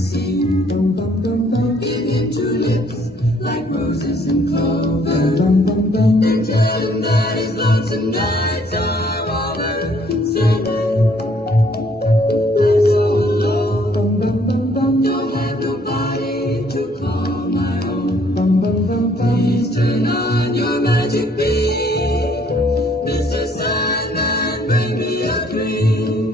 sing. Give him tulips like roses and clover. Then tell him that his lonesome nights are over. Say I'm so alone, don't have nobody to call my own. Please turn on your magic beam, Mr. Sandman, bring me a dream.